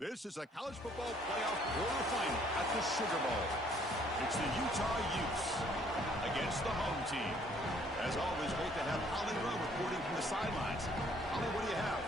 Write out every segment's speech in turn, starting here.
This is a college football playoff quarterfinal at the Sugar Bowl. It's the Utah Utes against the home team. As always, great to have Holly Rowe reporting from the sidelines. Holly, what do you have?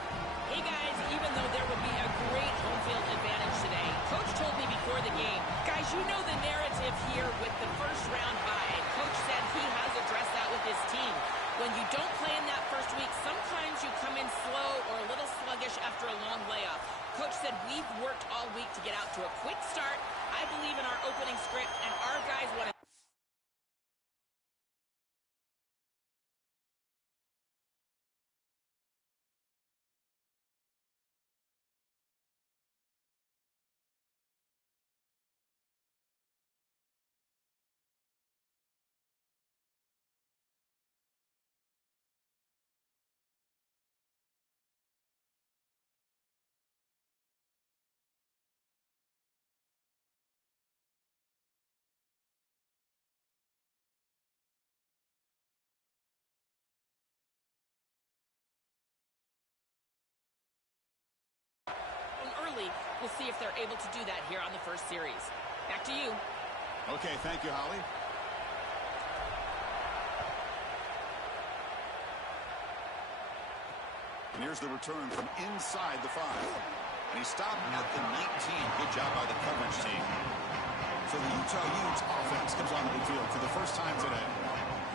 Hey guys, even though there will be a great home field advantage today, Coach told me before the game, guys, you know the narrative here with the first round bye. Coach said he has addressed that with his team. When you don't play in that first week, sometimes you come in slow or a little sluggish after a long layoff. Coach said we've worked all week to get out to a quick start. I believe in our opening script, and our guys want to. Early. We'll see if they're able to do that here on the first series. Back to you. Okay, thank you, Holly. And here's the return from inside the 5. And he stopped at the 19. Good job by the coverage team. So the Utah Utes offense comes onto the field for the first time today.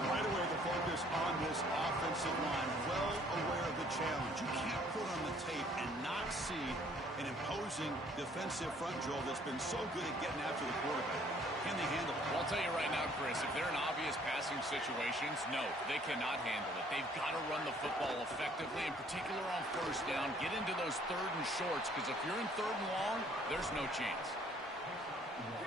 Right away, the focus on this offensive line. Well aware of the challenge. You can't put on the tape and not see an imposing defensive front, Joel, that's been so good at getting after the quarterback. Can they handle it? Well, I'll tell you right now, Chris, if they're in obvious passing situations, no, they cannot handle it. They've got to run the football effectively, in particular on first down. Get into those third and shorts, because if you're in third and long, there's no chance.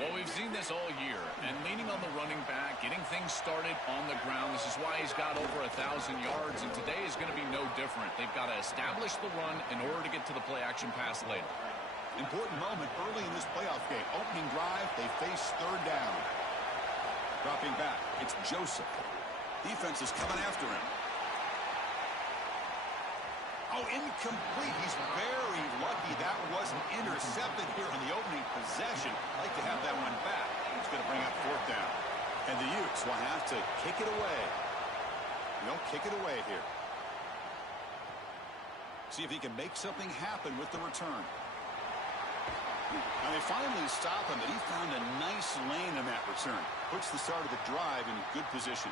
Well, we've seen this all year, and leaning on the running back, getting things started on the ground. This is why he's got over 1,000 yards, and today is going to be no different. They've got to establish the run in order to get to the play-action pass later. Important moment early in this playoff game. Opening drive, they face third down. Dropping back, it's Joseph. Defense is coming after him. Oh, incomplete. He's very lucky that wasn't intercepted here on the opening possession. I'd like to have that one back. He's going to bring up fourth down. And the Utes will have to kick it away. Kick it away here. See if he can make something happen with the return. Now they finally stop him, but he found a nice lane in that return. Puts the start of the drive in good position.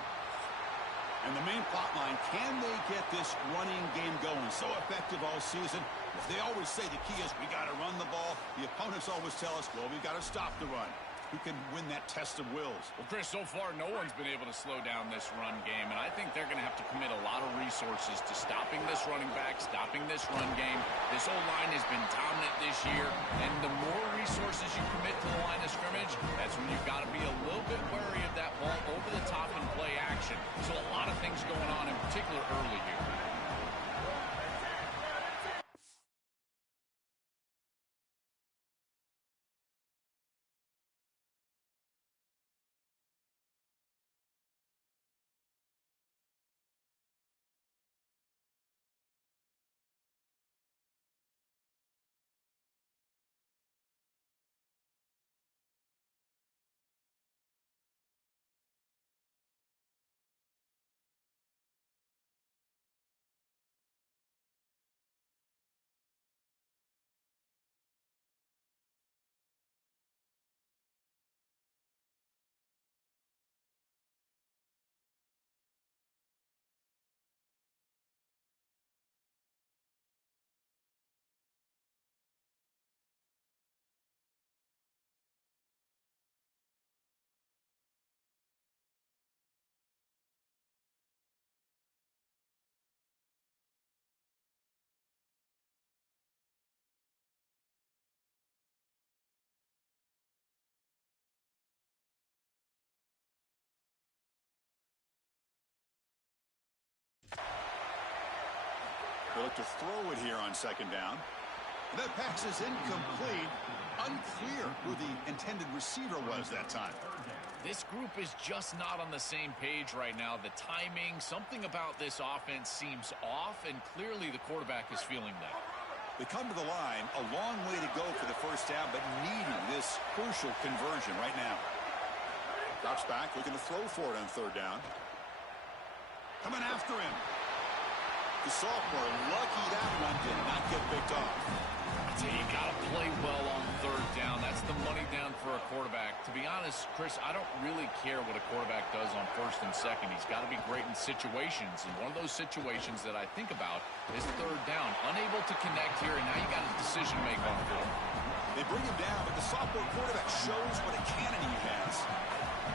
And the main plot line, can they get this running game going? So effective all season. They always say the key is we got to run the ball. The opponents always tell us, well, we got to stop the run. Who can win that test of wills? Well, Chris, so far no one's been able to slow down this run game, and I think they're going to have to commit a lot of resources to stopping this running back, stopping this run game. This O-line has been dominant this year, and the more resources you commit to the line of scrimmage, that's when you've got to be a little bit wary of that ball over the top and play action. So a lot of things going on, in particular early here. They look to throw it here on second down. That pass is incomplete. Unclear who the intended receiver was that time. This group is just not on the same page right now. The timing, something about this offense seems off, and clearly the quarterback is feeling that. They come to the line, a long way to go for the first down, but needing this crucial conversion right now. Drops back, looking to throw for it on third down. Coming after him. The sophomore, lucky that one did not get picked off. I tell you, you got to play well on third down. That's the money down for a quarterback. To be honest, Chris, I don't really care what a quarterback does on first and second. He's got to be great in situations. And one of those situations that I think about is third down. Unable to connect here, and now you got a decision to make on fourth. They bring him down, but the sophomore quarterback shows what a cannon he has.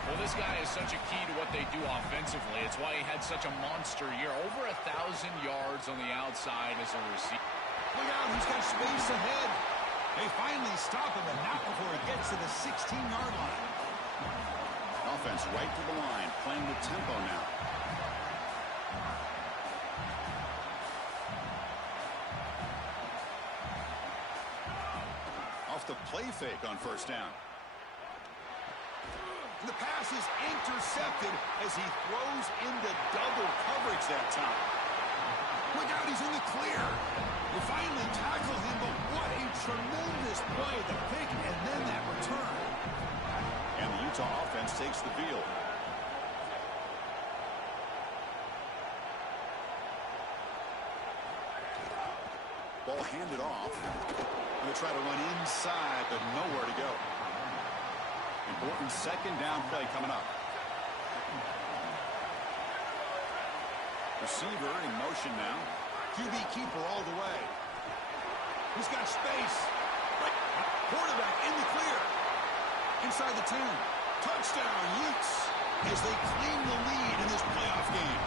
Well, this guy is such a key to what they do offensively. It's why he had such a monster year. Over 1,000 yards on the outside as a receiver. Look out, he's got space ahead. They finally stop him, and not before he gets to the 16-yard line. Offense right to the line, playing with tempo now. Off the play fake on first down. And the pass is intercepted as he throws into double coverage that time. Look out, he's in the clear. They finally tackle him, but what a tremendous play. The pick and then that return. And the Utah offense takes the field. Ball handed off. Going to try to run inside, but nowhere to go. Important second down play coming up. Receiver in motion now. QB keeper all the way. He's got space. Quarterback in the clear. Inside the 10. Touchdown, Utes, as they claim the lead in this playoff game.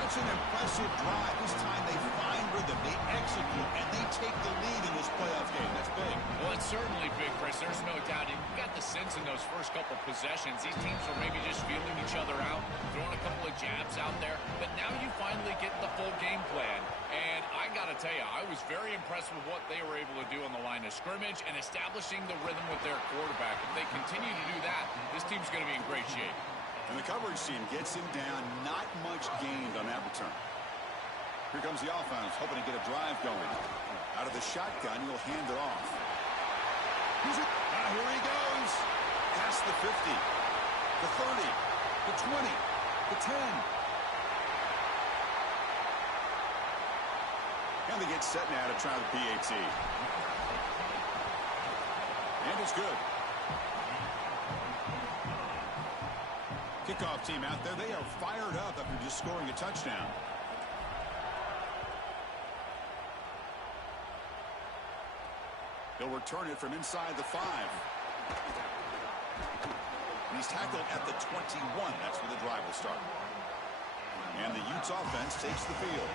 That's an impressive drive. This time they find rhythm, they execute, and they take the lead in this playoff game. That's big. Well, it's certainly big, Chris. There's no doubt. And you got the sense in those first couple possessions, these teams were maybe just feeling each other out, throwing a couple of jabs out there. But now you finally get the full game plan. And I got to tell you, I was very impressed with what they were able to do on the line of scrimmage and establishing the rhythm with their quarterback. If they continue to do that, this team's going to be in great shape. And the coverage team gets him down. Not much gained on that return. Here comes the offense, hoping to get a drive going. Out of the shotgun, he'll hand it off. Here he goes. Past the 50, the 30, the 20, the 10. And they get set now to try the PAT. And it's good. Kickoff team out there, they are fired up after just scoring a touchdown. He'll return it from inside the 5. And he's tackled at the 21. That's where the drive will start. And the Utes offense takes the field.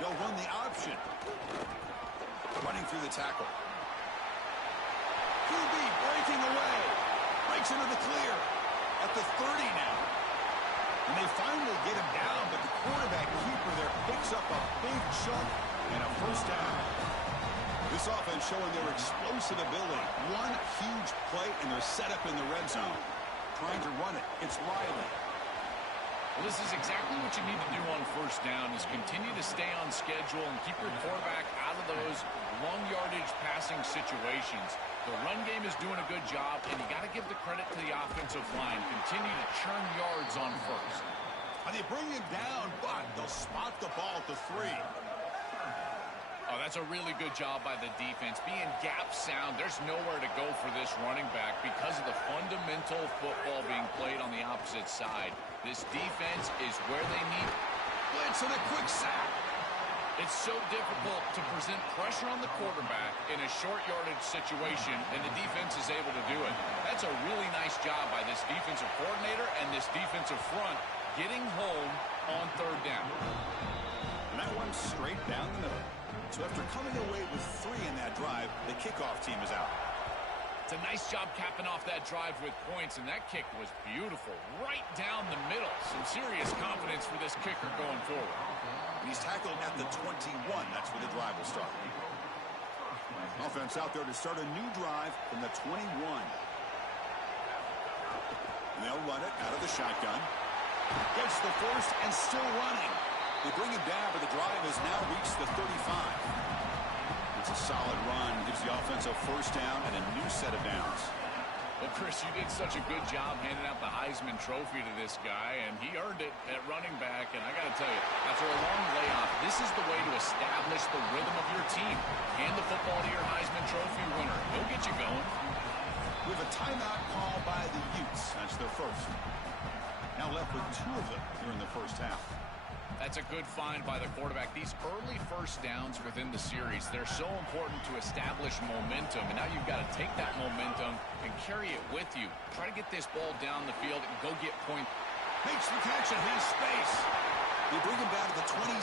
They'll run the option. Running through the tackle. QB breaking away. Breaks into the clear. At the 30 now. And they finally get him down, but the quarterback keeper there picks up a big chunk and a first down. This offense showing their explosive ability. One huge play, and they're set up in the red zone. Trying to run it. It's Riley. Well, this is exactly what you need to do on first down is continue to stay on schedule and keep your quarterback out of those long yardage passing situations. The run game is doing a good job, and you got to give the credit to the offensive line. Continue to churn yards on first. And they bring him down, but they'll spot the ball at the 3. Oh, that's a really good job by the defense. Being gap sound, there's nowhere to go for this running back because of the fundamental football being played on the opposite side. This defense is where they need blitz and a quick sack. It's so difficult to present pressure on the quarterback in a short yardage situation, and the defense is able to do it. That's a really nice job by this defensive coordinator and this defensive front getting home on third down. And that one straight down the middle. So after coming away with 3 in that drive, the kickoff team is out. It's a nice job capping off that drive with points, and that kick was beautiful. Right down the middle. Some serious confidence for this kicker going forward. And he's tackled at the 21. That's where the drive will start. Offense out there to start a new drive from the 21. And they'll run it out of the shotgun. Gets the first and still running. They bring him down, but the drive has now reached the 35. It's a solid run. Gives the offense a first down and a new set of downs. Well, Chris, you did such a good job handing out the Heisman Trophy to this guy, and he earned it at running back. And I got to tell you, after a long layoff, this is the way to establish the rhythm of your team. Hand the football to your Heisman Trophy winner. He'll get you going. We have a timeout call by the Utes. That's their first. Now left with 2 of them here in the first half. That's a good find by the quarterback. These early first downs within the series, they're so important to establish momentum. And now you've got to take that momentum and carry it with you. Try to get this ball down the field and go get points. Makes the catch and has space. They bring him down to the 27.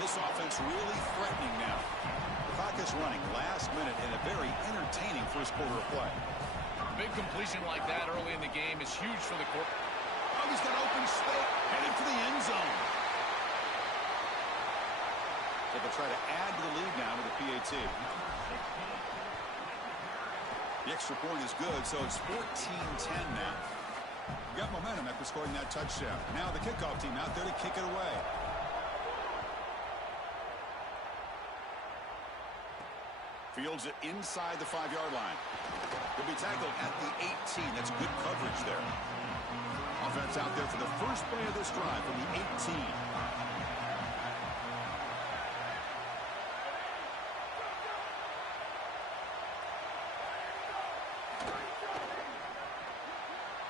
This offense really threatening now. The clock is running last minute in a very entertaining first quarter of play. A big completion like that early in the game is huge for the quarterback. Oh, he's got open space, heading for the end zone. So they'll try to add to the lead now with the PAT. The extra point is good, so it's 14-10 now. We've got momentum after scoring that touchdown. Now the kickoff team out there to kick it away. Fields it inside the 5-yard line. He'll be tackled at the 18. That's good coverage there. Offense out there for the first play of this drive from the 18.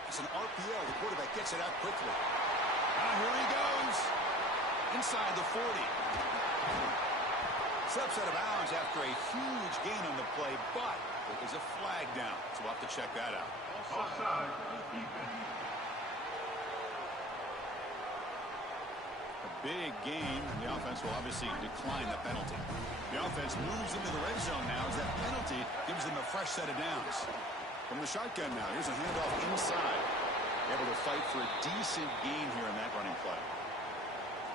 It's an RPO. The quarterback gets it out quickly. Here he goes. Inside the 40. Steps out of bounds after a huge gain on the play, but it was a flag down. So we'll have to check that out. Offside. A big gain. The offense will obviously decline the penalty. The offense moves into the red zone now as that penalty gives them a fresh set of downs. From the shotgun now, here's a handoff inside. Able to fight for a decent gain here in that running play.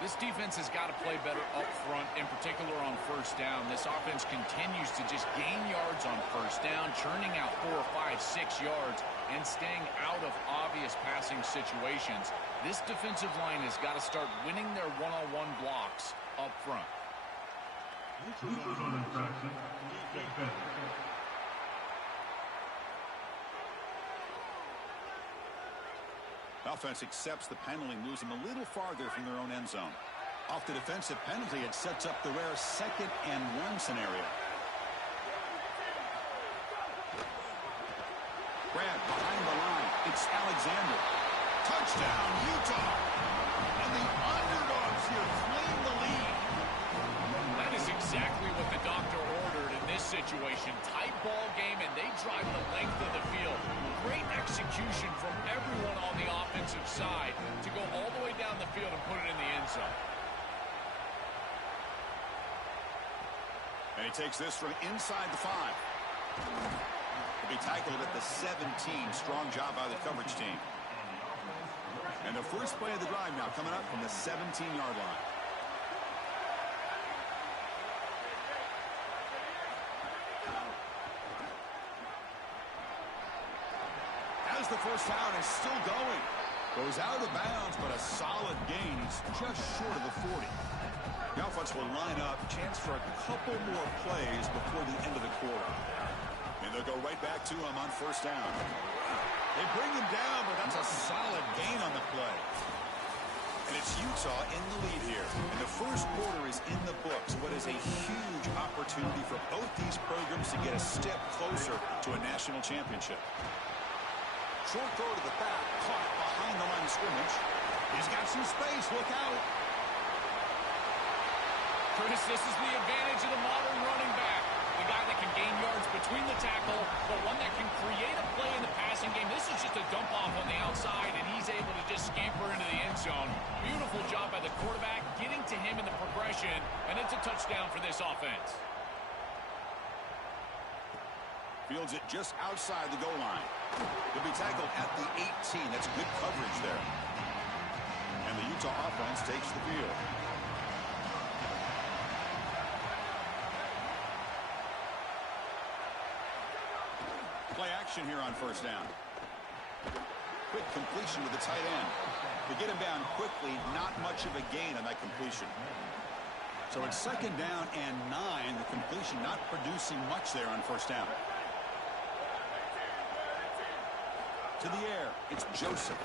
This defense has got to play better up front, in particular on first down. This offense continues to just gain yards on first down, churning out 4, 5, 6 yards, and staying out of obvious passing situations. This defensive line has got to start winning their one-on-one blocks up front. Offense accepts the penalty, moves them a little farther from their own end zone. Off the defensive penalty, it sets up the rare 2nd and 1 scenario. Grab behind the line. It's Alexander. Touchdown, Utah. And the underdogs here claim the lead. That is exactly what the doctor ordered in this situation. Tight ball game, and they drive the length of the field. Great execution from everyone on the offensive side to go all the way down the field and put it in the end zone. And he takes this from inside the 5. He'll be tackled at the 17. Strong job by the coverage team. And the first play of the drive now coming up from the 17-yard line. As the first down is still going. Goes out of bounds, but a solid gain. He's just short of the 40. The offense will line up. Chance for a couple more plays before the end of the quarter. And they'll go right back to him on first down. They bring him down, but that's a solid gain on the play. And it's Utah in the lead here. And the first quarter is in the books. What is a huge opportunity for both these programs to get a step closer to a national championship. Short throw to the back, caught behind the line of scrimmage. He's got some space. Look out. Chris, this is the advantage of the modern running back. The guy that can gain yards between the tackle, but one that can create a play in the passing game. This is just a dump off on the outside, and he's able to just scamper into the end zone. Beautiful job by the quarterback, getting to him in the progression, and it's a touchdown for this offense. Fields it just outside the goal line. He'll be tackled at the 18. That's good coverage there. And the Utah offense takes the field. Play action here on first down. quick completion to the tight end. To get him down quickly, not much of a gain on that completion. So it's 2nd down and 9. The completion not producing much there on 1st down. To the air, it's Joseph.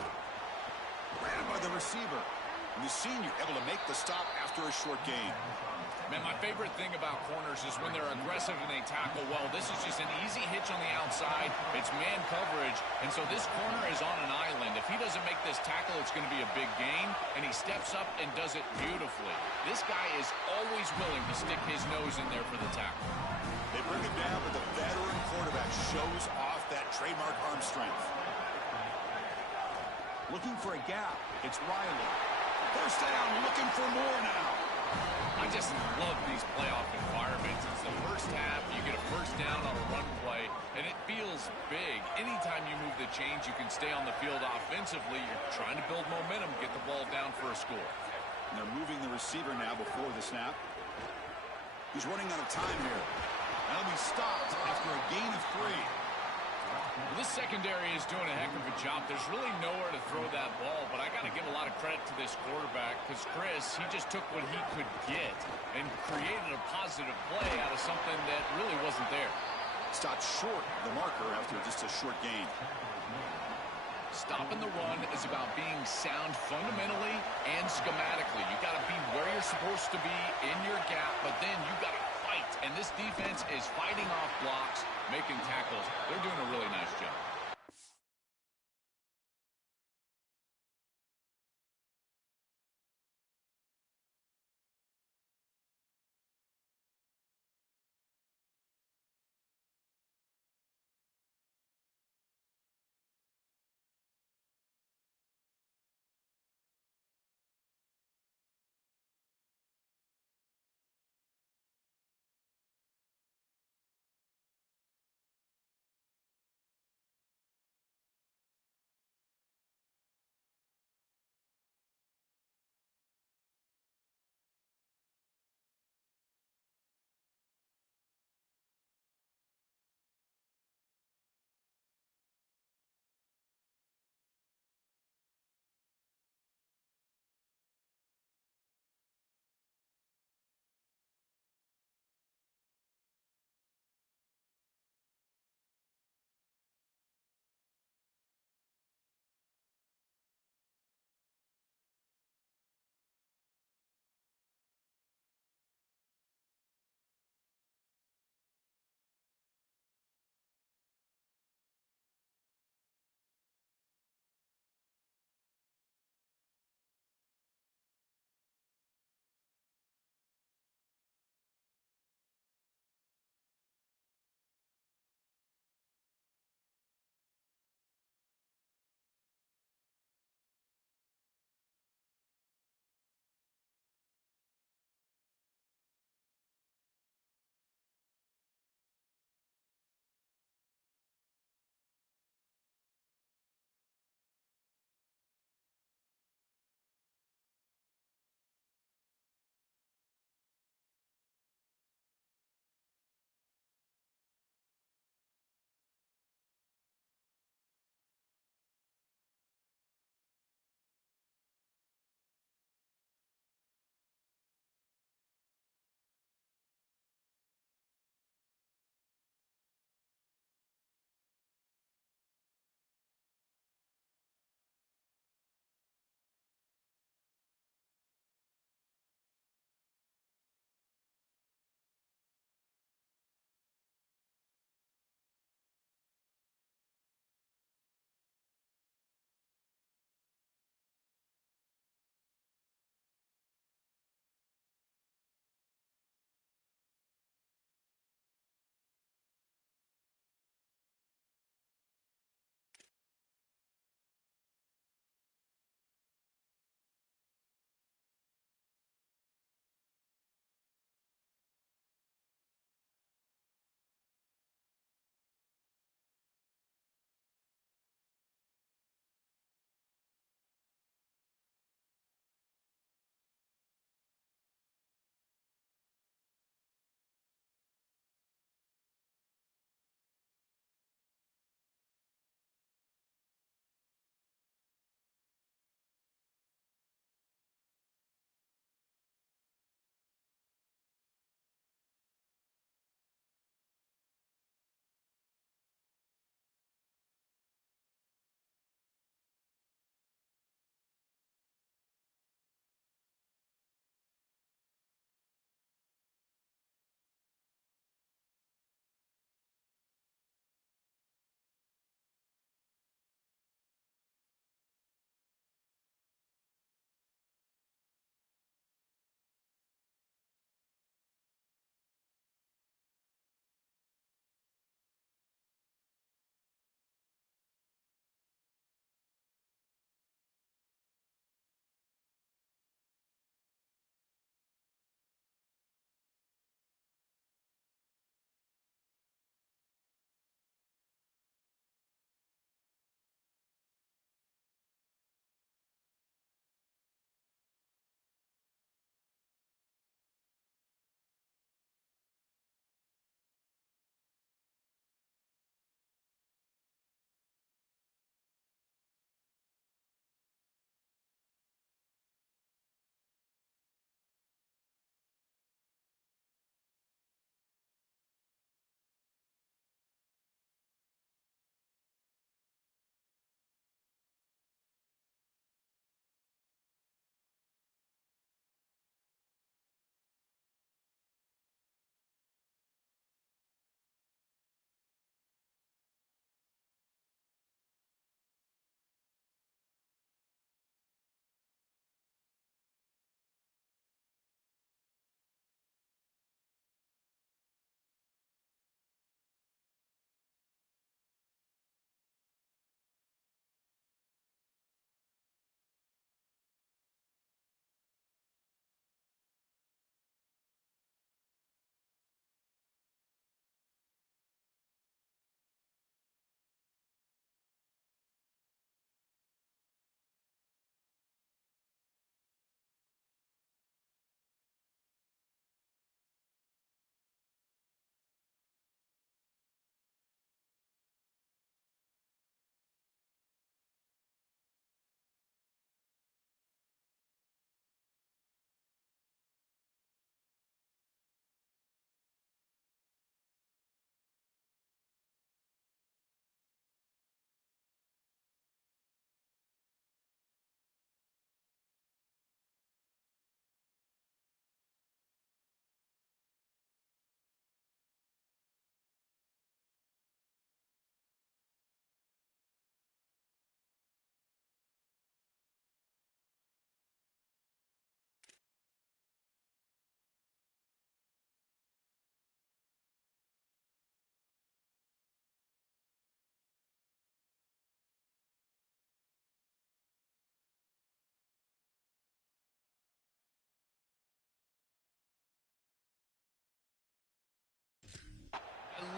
Ran by the receiver. And the senior able to make the stop after a short gain. Man, my favorite thing about corners is when they're aggressive and they tackle well. This is just an easy hitch on the outside. It's man coverage, and so this corner is on an island. If he doesn't make this tackle, it's going to be a big gain, and he steps up and does it beautifully. This guy is always willing to stick his nose in there for the tackle. They bring him down, but the veteran quarterback shows off that trademark arm strength. Looking for a gap, it's Riley. 1st down, looking for more now. I just love these playoff environments. It's the 1st half, you get a 1st down on a run play, and it feels big. Anytime you move the chains, you can stay on the field offensively. You're trying to build momentum, get the ball down for a score. And they're moving the receiver now before the snap. He's running out of time here. That'll be stopped after a gain of 3. Well, this secondary is doing a heck of a job. There's really nowhere to throw that ball, but I got to give a lot of credit to this quarterback because Chris, he just took what he could get and created a positive play out of something that really wasn't there. Stopped short of the marker after just a short gain. Stopping the run is about being sound fundamentally and schematically. You got to be where you're supposed to be in your gap, but then you got to fight. And this defense is fighting off blocks, making tackles. They're doing a really nice job.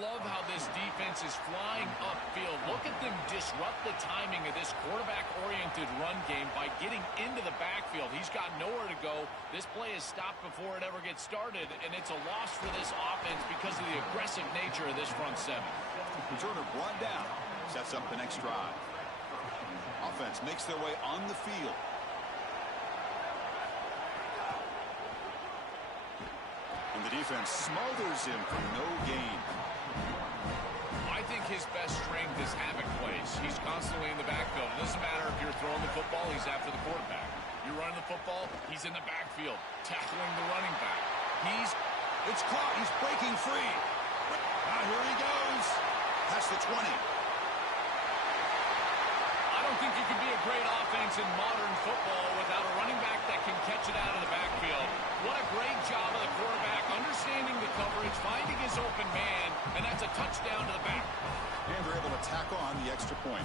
love how this defense is flying upfield. Look at them disrupt the timing of this quarterback-oriented run game by getting into the backfield. He's got nowhere to go. This play is stopped before it ever gets started, and it's a loss for this offense because of the aggressive nature of this front seven. Returner brought down. Sets up the next drive. Offense makes their way on the field. And the defense smothers him for no gain. I think his best strength is havoc plays. He's constantly in the backfield. It doesn't matter if you're throwing the football, he's after the quarterback. You're running the football, he's in the backfield, tackling the running back. It's caught. He's breaking free. Now here he goes. That's the 20. I don't think you can be a great offense in modern football without a running back that can catch it out of the backfield. What a great job of the quarterback, understanding the coverage, finding his open man, and that's a touchdown to the back. And they're able to tackle on the extra point.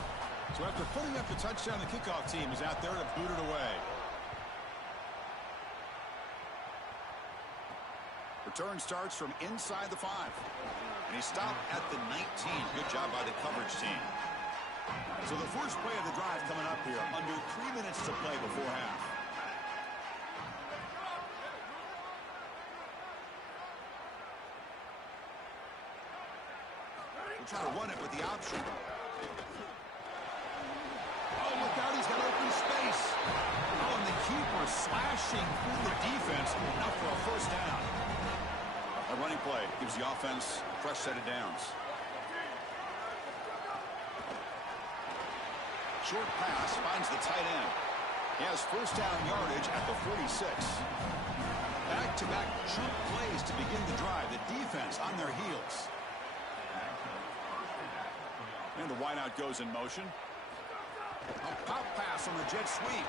So after putting up the touchdown, the kickoff team is out there to boot it away. Return starts from inside the 5. And he stopped at the 19. Good job by the coverage team. So the first play of the drive coming up here. Under 3 minutes to play before half. We'll try to run it with the option. Oh, look out. He's got open space. Oh, and the keeper slashing through the defense. Now for a first down. A running play gives the offense a fresh set of downs. Short pass finds the tight end. He has first down yardage at the 46. Back-to-back jump plays to begin the drive. The defense on their heels. And the wideout goes in motion. A pop pass on the jet sweep.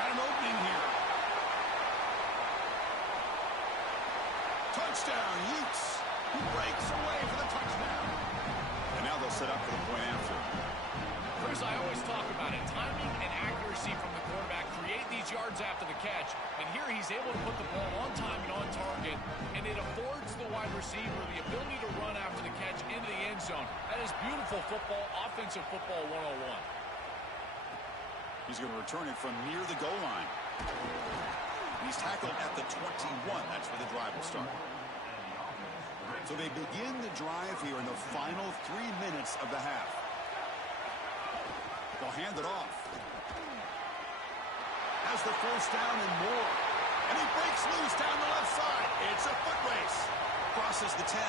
Got an opening here. Touchdown, Utes. He breaks away for the touchdown. And now they'll set up for the point after. Chris, I always talk about it. Timing and accuracy from the quarterback create these yards after the catch. And here he's able to put the ball on time and on target. And it affords the wide receiver the ability to run after the catch into the end zone. That is beautiful football, offensive football 101. He's going to return it from near the goal line. He's tackled at the 21. That's where the drive will start. So they begin the drive here in the final 3 minutes of the half. They'll hand it off. Has the first down and more. And he breaks loose down the left side. It's a foot race. Crosses the 10.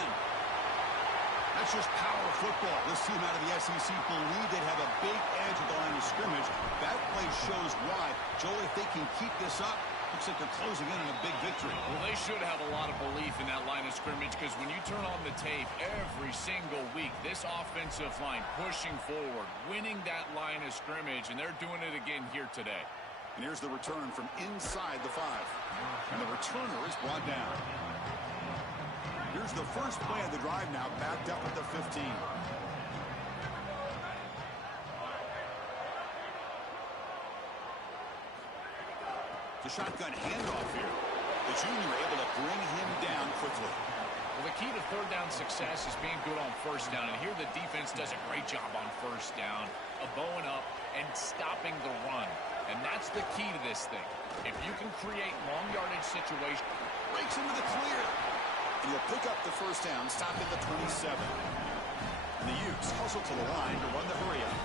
That's just power football. This team out of the SEC believe they'd have a big edge at the line of scrimmage. That play shows why. Joel, if they can keep this up, looks like they're closing in on a big victory. Well, they should have a lot of belief in that line of scrimmage because when you turn on the tape every single week, this offensive line pushing forward, winning that line of scrimmage, and they're doing it again here today. And here's the return from inside the 5. And the returner is brought down. Here's the first play of the drive now, backed up at the 15. The shotgun handoff here. The junior able to bring him down quickly. Well, the key to third down success is being good on first down. And here the defense does a great job on first down of bowing up and stopping the run. And that's the key to this thing. If you can create long yardage situations. Breaks into the clear. And he'll pick up the first down, stopped at the 27. And the Utes hustle to the line to run the hurry up.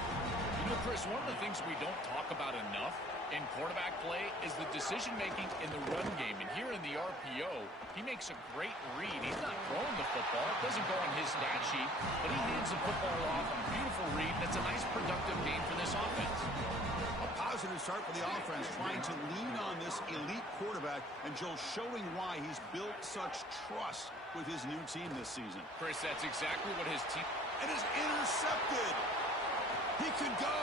You know, Chris, one of the things we don't talk about enough in quarterback play is the decision-making in the run game. And here in the RPO, he makes a great read. He's not throwing the football. It doesn't go on his stat sheet, but he hands the football off on a beautiful read. That's a nice, productive game for this offense. A positive start for the offense, trying to lean on this elite quarterback, and Joe showing why he's built such trust with his new team this season. Chris, that's exactly what his team... And is intercepted. He could go.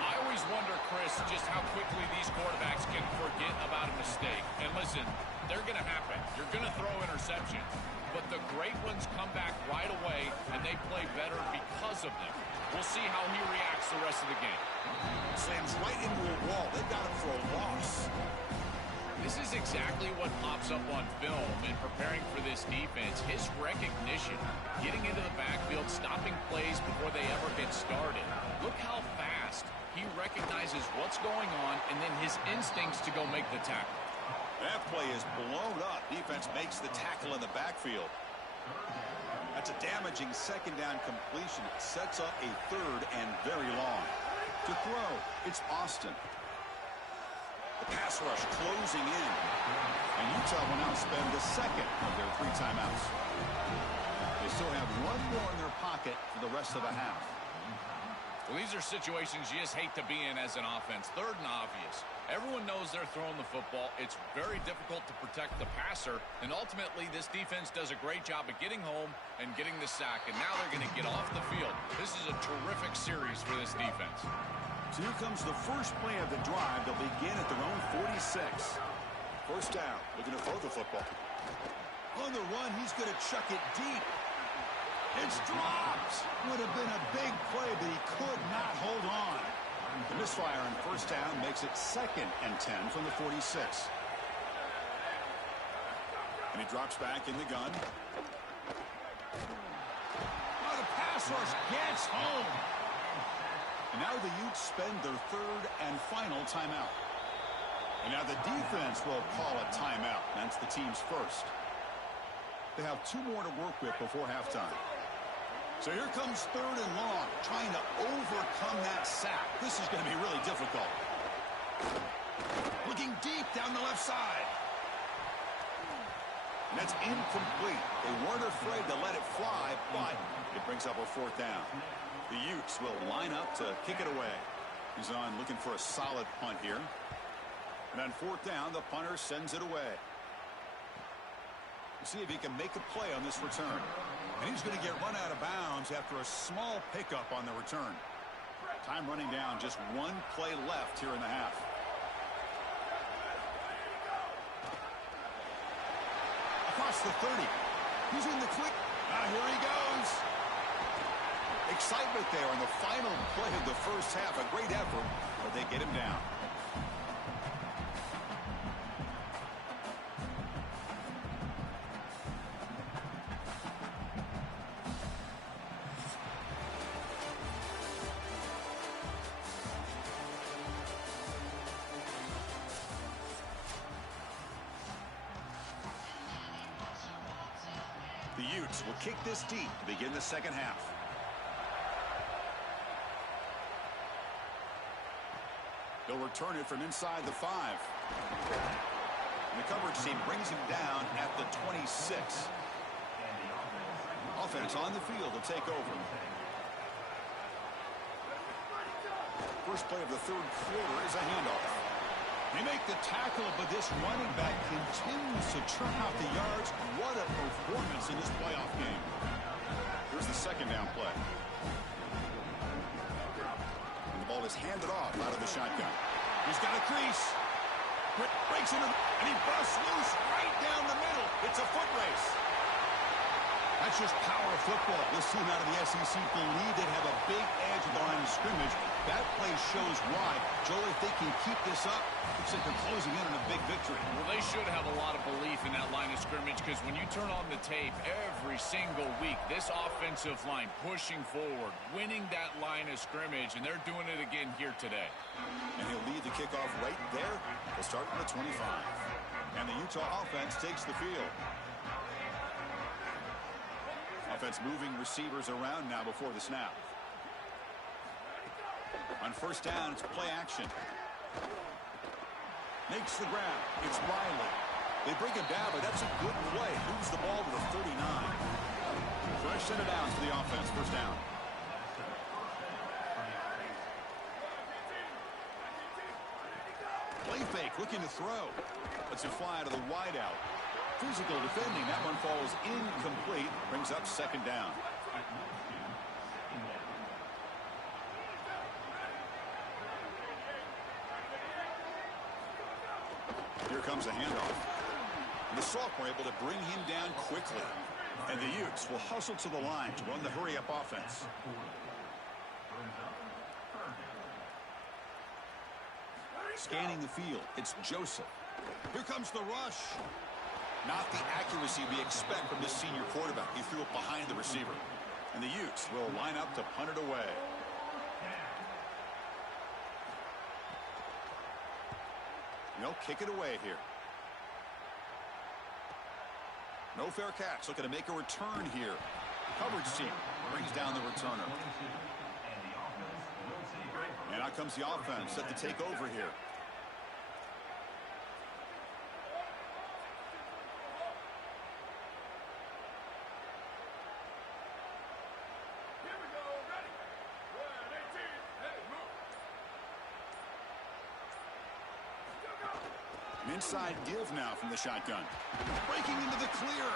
I always wonder, Chris, just how quickly these quarterbacks can forget about a mistake. And listen, they're going to happen. You're going to throw interceptions. But the great ones come back right away, and they play better because of them. We'll see how he reacts the rest of the game. Slams right into a wall. They've got him for a loss. This is exactly what pops up on film in preparing for this defense. His recognition, getting into the backfield, stopping plays before they ever get started. Look how fast he recognizes what's going on and then his instincts to go make the tackle. That play is blown up. Defense makes the tackle in the backfield. That's a damaging second down completion. It sets up a third and very long. To throw, it's Austin. The pass rush closing in. And Utah will now spend the second of their 3 timeouts. They still have 1 more in their pocket for the rest of the half. Well, these are situations you just hate to be in as an offense. Third and obvious. Everyone knows they're throwing the football. It's very difficult to protect the passer. And ultimately, this defense does a great job of getting home and getting the sack. And now they're going to get off the field. This is a terrific series for this defense. So here comes the first play of the drive. They'll begin at their own 46. First down, looking to throw the football. On the run, he's going to chuck it deep. It's dropped. Would have been a big play, but he could not hold on. The misfire on first down makes it 2nd and 10 from the 46. And he drops back in the gun. Oh, the pass rush gets home. And now the Utes spend their 3rd and final timeout. And now the defense will call a timeout. That's the team's first. They have 2 more to work with before halftime. So here comes 3rd and long, trying to overcome that sack. This is going to be really difficult. Looking deep down the left side. And that's incomplete. They weren't afraid to let it fly, but it brings up a 4th down. The Utes will line up to kick it away. He's on looking for a solid punt here. And on 4th down, the punter sends it away. We'll see if he can make a play on this return. And he's going to get run out of bounds after a small pickup on the return. Time running down, just 1 play left here in the half. Across the 30. He's in the quick. Here he goes. Excitement there on the final play of the first half. A great effort, but they get him down. The Utes will kick this deep to begin the second half. They'll return it from inside the 5. And the coverage team brings him down at the 26. Offense on the field to take over. First play of the 3rd quarter is a handoff. They make the tackle, but this running back continues to churn out the yards. What a performance in this playoff game. Here's the 2nd down play. And the ball is handed off out of the shotgun. He's got a crease. Breaks into, and he busts loose right down the middle. It's a foot race. That's just power football. This team out of the SEC believe they have a big edge at the line of scrimmage. That play shows why. Joel, if they can keep this up, looks like they're closing in on a big victory. Well, they should have a lot of belief in that line of scrimmage because when you turn on the tape every single week, this offensive line pushing forward, winning that line of scrimmage, and they're doing it again here today. And he'll lead the kickoff right there. They'll start from the 25. And the Utah offense takes the field. Offense moving receivers around now before the snap. On first down, it's play action. Makes the grab. It's Riley. They bring him down, but that's a good play. Moves the ball to the 39. Fresh set of downs for the offense. First down. Play fake, looking to throw. Lets it fly to the wideout. Physical defending. That one falls incomplete. Brings up 2nd down. Here comes a handoff. The sophomore able to bring him down quickly. And the Utes will hustle to the line to run the hurry-up offense. Scanning the field, it's Joseph. Here comes the rush. Not the accuracy we expect from this senior quarterback. He threw it behind the receiver. And the Utes will line up to punt it away. They'll kick it away here. No fair catch. Looking to make a return here. Coverage team brings down the returner. And out comes the offense set to take over here. An inside give now from the shotgun. Breaking into the clear.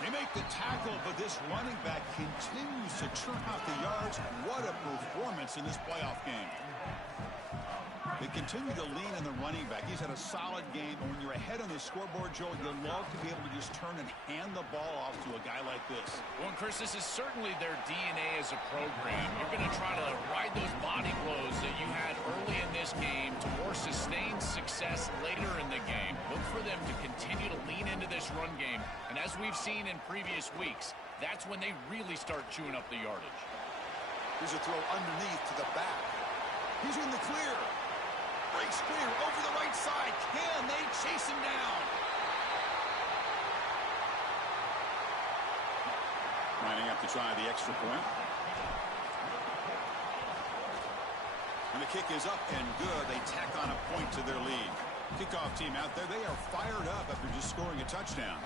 They make the tackle, but this running back continues to churn out the yards. What a performance in this playoff game. They continue to lean on the running back. He's had a solid game, and when you're ahead on the scoreboard, Joe, you'll love to be able to just turn and hand the ball off to a guy like this. Well, and Chris, this is certainly their DNA as a program. You're going to try to ride those body blows that you had early in this game to more sustained success later in the game. Look for them to continue to lean into this run game, and as we've seen in previous weeks, that's when they really start chewing up the yardage. Here's a throw underneath to the back. He's in the clear. Breaks clear over the right side. Can they chase him down? Lining up to try the extra point. And the kick is up and good. They tack on a point to their lead. Kickoff team out there. They are fired up after just scoring a touchdown.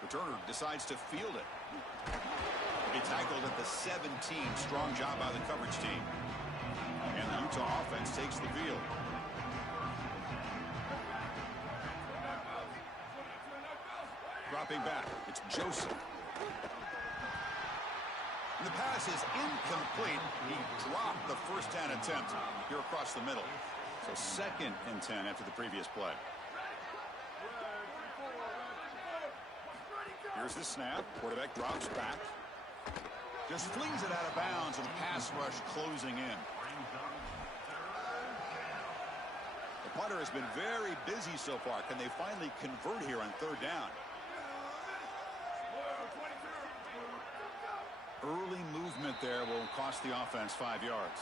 Returner decides to field it. He'll be tackled at the 17. Strong job by the coverage team. And the Utah offense takes the field. Dropping back, it's Joseph. And the pass is incomplete. He dropped the first down attempt here across the middle. So 2nd and 10 after the previous play. Here's the snap. Quarterback drops back. Just flings it out of bounds, and the pass rush closing in. The punter has been very busy so far. Can they finally convert here on 3rd down? Early movement there will cost the offense 5 yards.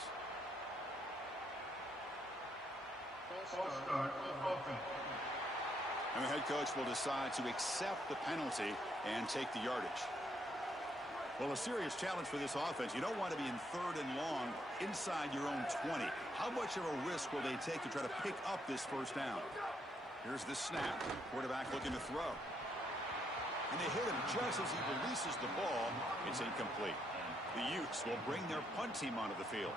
And the head coach will decide to accept the penalty and take the yardage. Well, a serious challenge for this offense. You don't want to be in 3rd and long inside your own 20. How much of a risk will they take to try to pick up this 1st down? Here's the snap. Quarterback looking to throw. And they hit him just as he releases the ball. It's incomplete. The Utes will bring their punt team onto the field.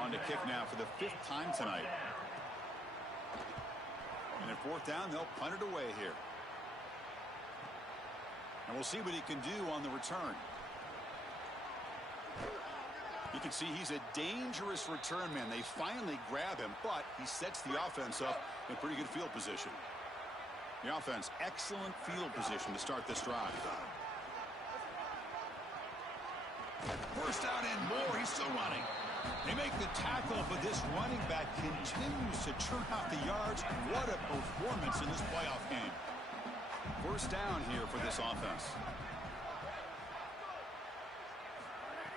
On to kick now for the 5th time tonight. And at 4th down, they'll punt it away here. And we'll see what he can do on the return. You can see he's a dangerous return man. They finally grab him, but he sets the offense up in pretty good field position. The offense, excellent field position to start this drive. First down and more. He's still running. They make the tackle, but this running back continues to churn out the yards. What a performance in this playoff game. First down here for this offense.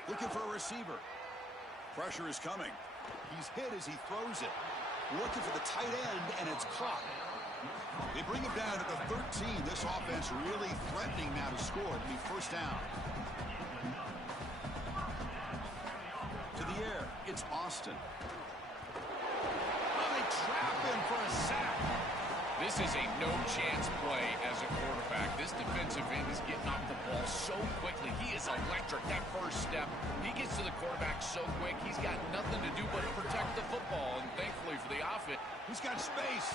Looking for a receiver. Pressure is coming. He's hit as he throws it. Looking for the tight end, and it's caught. They bring him down to the 13. This offense really threatening now to score. It'll be first down. To the air, it's Austin. Oh, they trap him for a sack. This is a no-chance play as a quarterback. This defensive end is getting off the ball so quickly. He is electric. That first step, he gets to the quarterback so quick, he's got nothing to do but protect the football, and thankfully for the offense. He's got space.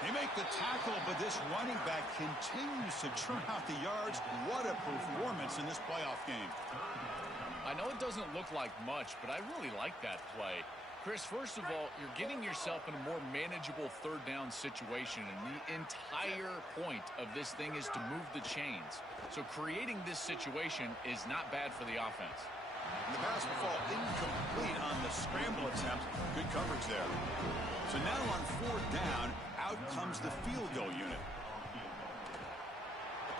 They make the tackle, but this running back continues to churn out the yards. What a performance in this playoff game. I know it doesn't look like much, but I really like that play. Chris, first of all, you're getting yourself in a more manageable third down situation, and the entire point of this thing is to move the chains. So creating this situation is not bad for the offense. And the pass will fall incomplete on the scramble attempt. Good coverage there. So now on fourth down, out comes the field goal unit.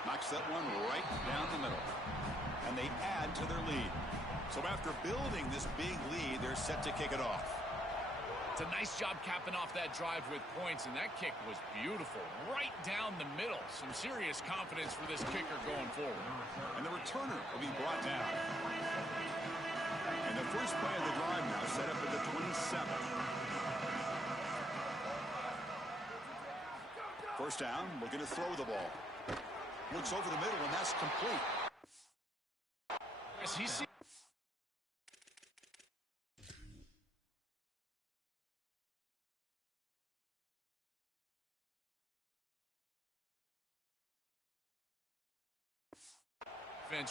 Knocks that one right down the middle. And they add to their lead. So after building this big lead, they're set to kick it off. It's a nice job capping off that drive with points, and that kick was beautiful. Right down the middle. Some serious confidence for this kicker going forward. And the returner will be brought down. And the first play of the drive now set up at the 27. First down, looking to throw the ball. Looks over the middle, and that's complete. As he sees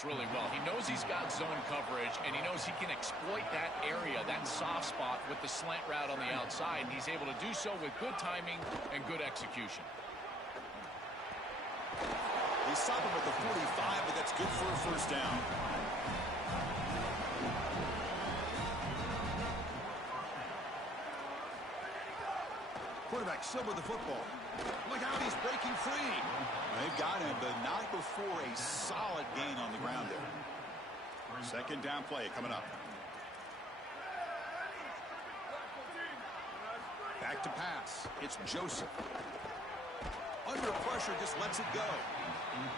really well. He knows he's got zone coverage, and he knows he can exploit that area, that soft spot, with the slant route on the outside, and he's able to do so with good timing and good execution. They stop him at the 45, but that's good for a first down. Quarterback still with the football. Look out, he's breaking free. They've got him, but not before a solid gain on the ground there. Second down play coming up. Back to pass. It's Joseph. Under pressure, just lets it go.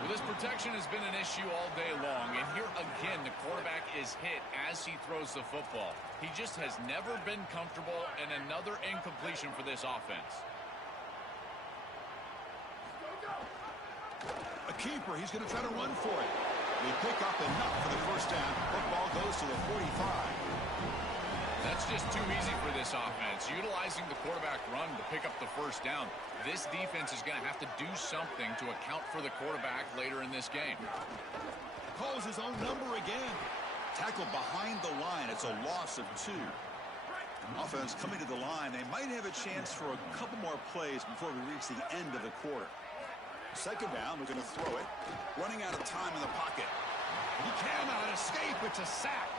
Well, this protection has been an issue all day long, and here again the quarterback is hit as he throws the football. He just has never been comfortable, and another incompletion for this offense. A keeper, he's going to try to run for it. They pick up enough for the first down. Football goes to the 45. That's just too easy for this offense. Utilizing the quarterback run to pick up the first down. This defense is going to have to do something to account for the quarterback later in this game. Calls his own number again. Tackle behind the line. It's a loss of 2. Offense coming to the line. They might have a chance for a couple more plays before we reach the end of the quarter. Second down, we're going to throw it. Running out of time in the pocket. He cannot escape. It's a sack.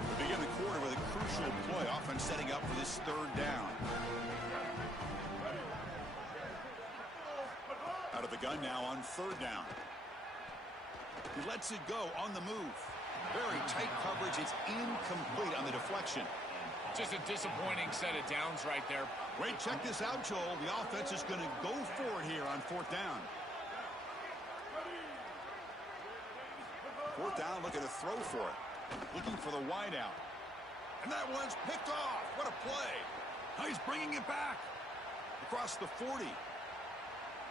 We begin the quarter with a crucial play. Offense setting up for this third down. Out of the gun now on third down. He lets it go on the move. Very tight coverage. It's incomplete on the deflection. Just a disappointing set of downs right there. Wait, check this out, Joel. The offense is going to go for it here on fourth down. Fourth down, looking to throw for it. Looking for the wideout. And that one's picked off. What a play. Now he's bringing it back. Across the 40.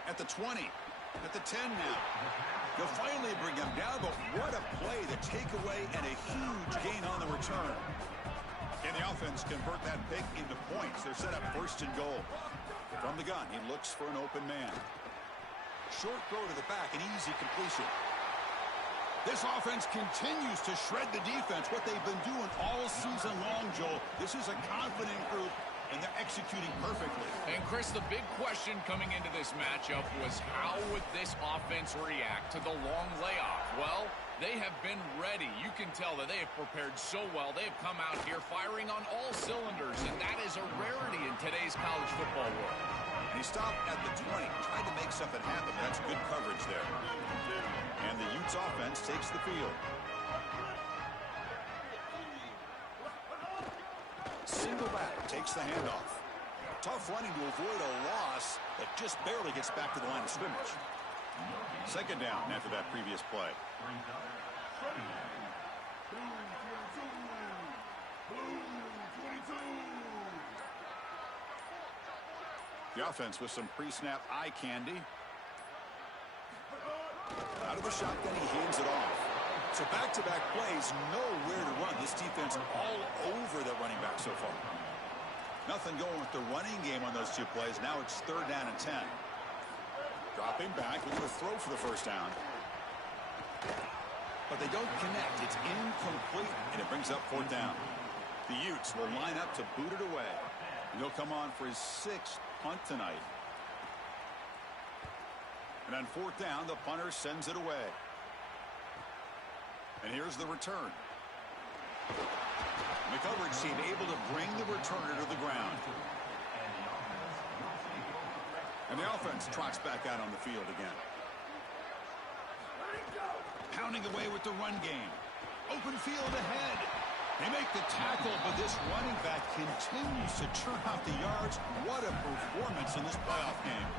At the 20. At the 10 now. They'll finally bring him down, but what a play. The takeaway and a huge gain on the return. And the offense convert that pick into points. They're set up first and goal. From the gun, he looks for an open man. Short throw to the back, an easy completion. This offense continues to shred the defense, what they've been doing all season long, Joel. This is a confident group, and they're executing perfectly. And, Chris, the big question coming into this matchup was how would this offense react to the long layoff? Well, they have been ready. You can tell that they have prepared so well. They have come out here firing on all cylinders, and that is a rarity in today's college football world. And he stopped at the 20, tried to make something happen. That's good coverage there. And the Utes offense takes the field. Single back takes the handoff. Tough running to avoid a loss, but just barely gets back to the line of scrimmage. Second down after that previous play. The offense with some pre-snap eye candy. Out of the shotgun, he hands it off. So back-to-back plays, nowhere to run. This defense all over the running back so far. Nothing going with the running game on those two plays. Now it's 3rd down and 10. Dropping back, looking to throw for the first down. But they don't connect. It's incomplete, and it brings up 4th down. The Utes will line up to boot it away. And he'll come on for his 6th punt tonight. And on 4th down, the punter sends it away. And here's the return. And the coverage team able to bring the returner to the ground. And the offense trots back out on the field again. Pounding away with the run game. Open field ahead. They make the tackle, but this running back continues to churn out the yards. What a performance in this playoff game.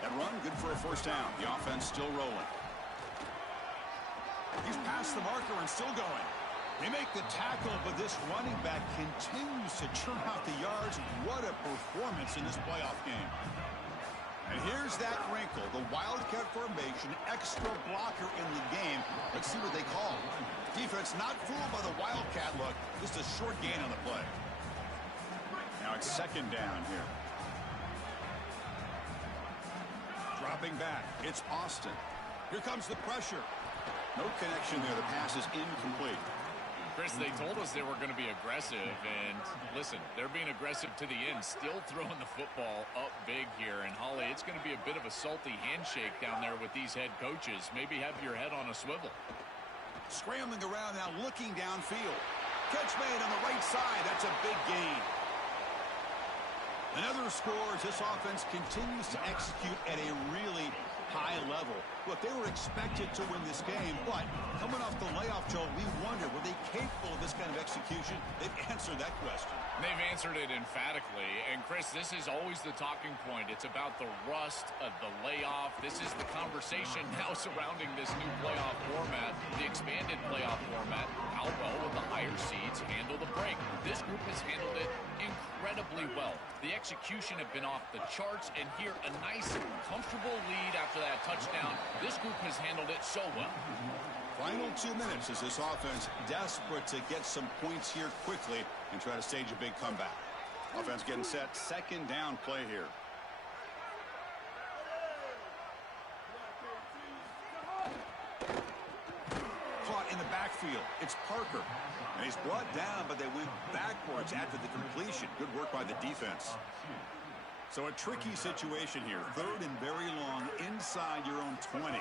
That run, good for a 1st down. The offense still rolling. He's past the marker and still going. They make the tackle, but this running back continues to churn out the yards. What a performance in this playoff game. And here's that wrinkle, the Wildcat formation, extra blocker in the game. Let's see what they call. Defense not fooled by the Wildcat look. Just a short gain on the play. Now it's 2nd down here. Dropping back, it's Austin. Here comes the pressure. No connection there. The pass is incomplete. Chris, they told us they were going to be aggressive, and listen, they're being aggressive to the end, still throwing the football up big here. And Holly, it's going to be a bit of a salty handshake down there with these head coaches. Maybe have your head on a swivel. Scrambling around now, looking downfield. Catch made on the right side. That's a big gain. Another score as this offense continues to execute at a really high level. Look, they were expected to win this game, but coming off the layoff, Joe, we wonder, were they capable of this kind of execution? They've answered that question. They've answered it emphatically. And, Chris, this is always the talking point. It's about the rust of the layoff. This is the conversation now surrounding this new playoff format, the expanded playoff format. How well will the higher seeds handle the break? This group has handled it incredibly well. The execution have been off the charts, and here a nice, comfortable lead after that touchdown. This group has handled it so well. Final 2 minutes as this offense desperate to get some points here quickly and try to stage a big comeback. Offense getting set. 2nd down play here. Caught in the backfield. It's Parker. And he's brought down, but they went backwards after the completion. Good work by the defense. So a tricky situation here. 3rd and very long inside your own 20.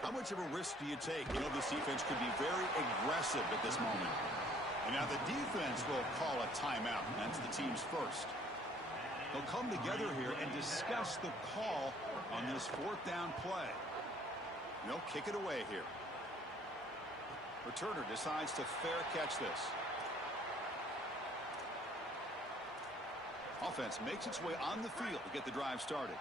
How much of a risk do you take? You know, this defense could be very aggressive at this moment. And now the defense will call a timeout. That's the team's first. They'll come together here and discuss the call on this 4th down play. And they'll kick it away here. Returner decides to fair catch this. Offense makes its way on the field to get the drive started.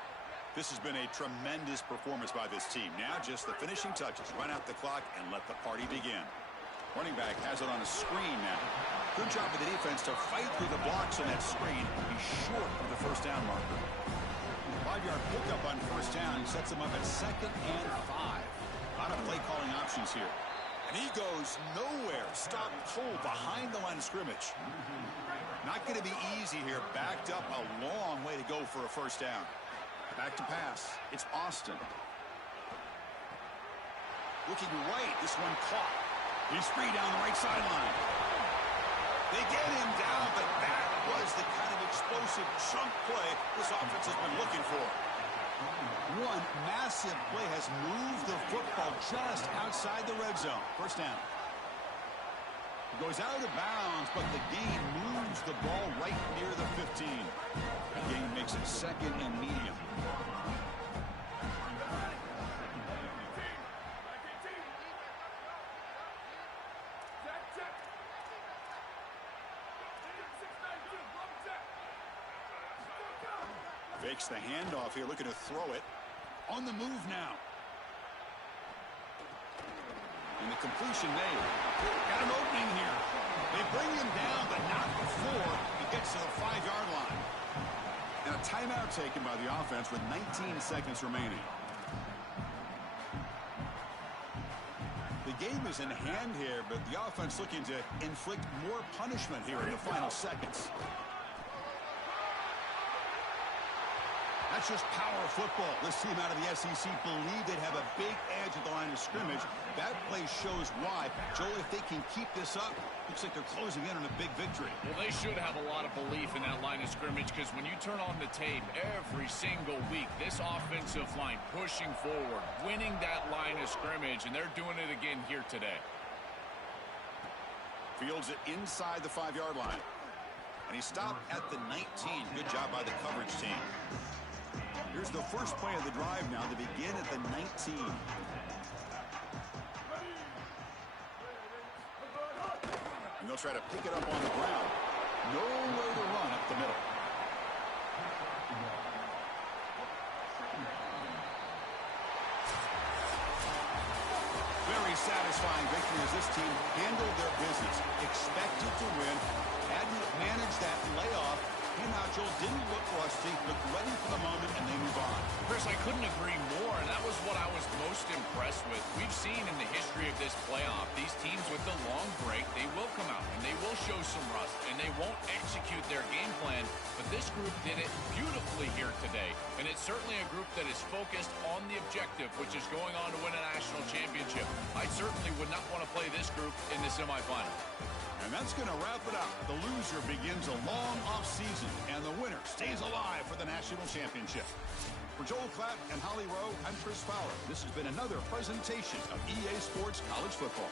This has been a tremendous performance by this team. Now just the finishing touches. Run out the clock and let the party begin. Running back has it on a screen now. Good job of the defense to fight through the blocks on that screen. He's short of the 1st down marker. 5-yard pickup on 1st down. Sets him up at 2nd and 5. A lot of play calling options here. And he goes nowhere. Stop cold behind the line of scrimmage. Not going to be easy here. Backed up a long way to go for a 1st down. Back to pass. It's Austin. Looking right. This one caught. He's free down the right sideline. They get him down, but that was the kind of explosive chunk play this offense has been looking for. One massive play has moved the football just outside the red zone. 1st down. It goes out of bounds, but the gain moves the ball right near the 15. The gain makes it 2nd and medium. Fakes the handoff here, looking to throw it. On the move now. And the completion made. Got an opening here. They bring him down, but not before he gets to the 5-yard line. And a tight Timeout taken by the offense with 19 seconds remaining. The game is in hand here, but the offense looking to inflict more punishment here in the final seconds. That's just power football. This team out of the SEC believe they'd have a big edge at the line of scrimmage. That play shows why. Joel, if they can keep this up, looks like they're closing in on a big victory. Well, they should have a lot of belief in that line of scrimmage, because when you turn on the tape every single week, this offensive line pushing forward, winning that line of scrimmage, and they're doing it again here today. Fields it inside the 5-yard line. And he stopped at the 19. Good job by the coverage team. Here's the first play of the drive now to begin at the 19. And they'll try to pick it up on the ground. Nowhere to run up the middle. Very satisfying victory as this team handled their business. Expected to win. Hadn't managed that layoff. Came out, Joel, didn't look rusty, looked ready for the moment, and they move on. Chris, I couldn't agree more, and that was what I was most impressed with. We've seen in the history of this playoff, these teams with the long break, they will come out, and they will show some rust, and they won't execute their game plan, but this group did it beautifully here today, and it's certainly a group that is focused on the objective, which is going on to win a national championship. I certainly would not want to play this group in the semifinal. And that's going to wrap it up. The loser begins a long offseason, and the winner stays alive for the national championship. For Joel Klatt and Holly Rowe, I'm Chris Fowler. This has been another presentation of EA Sports College Football.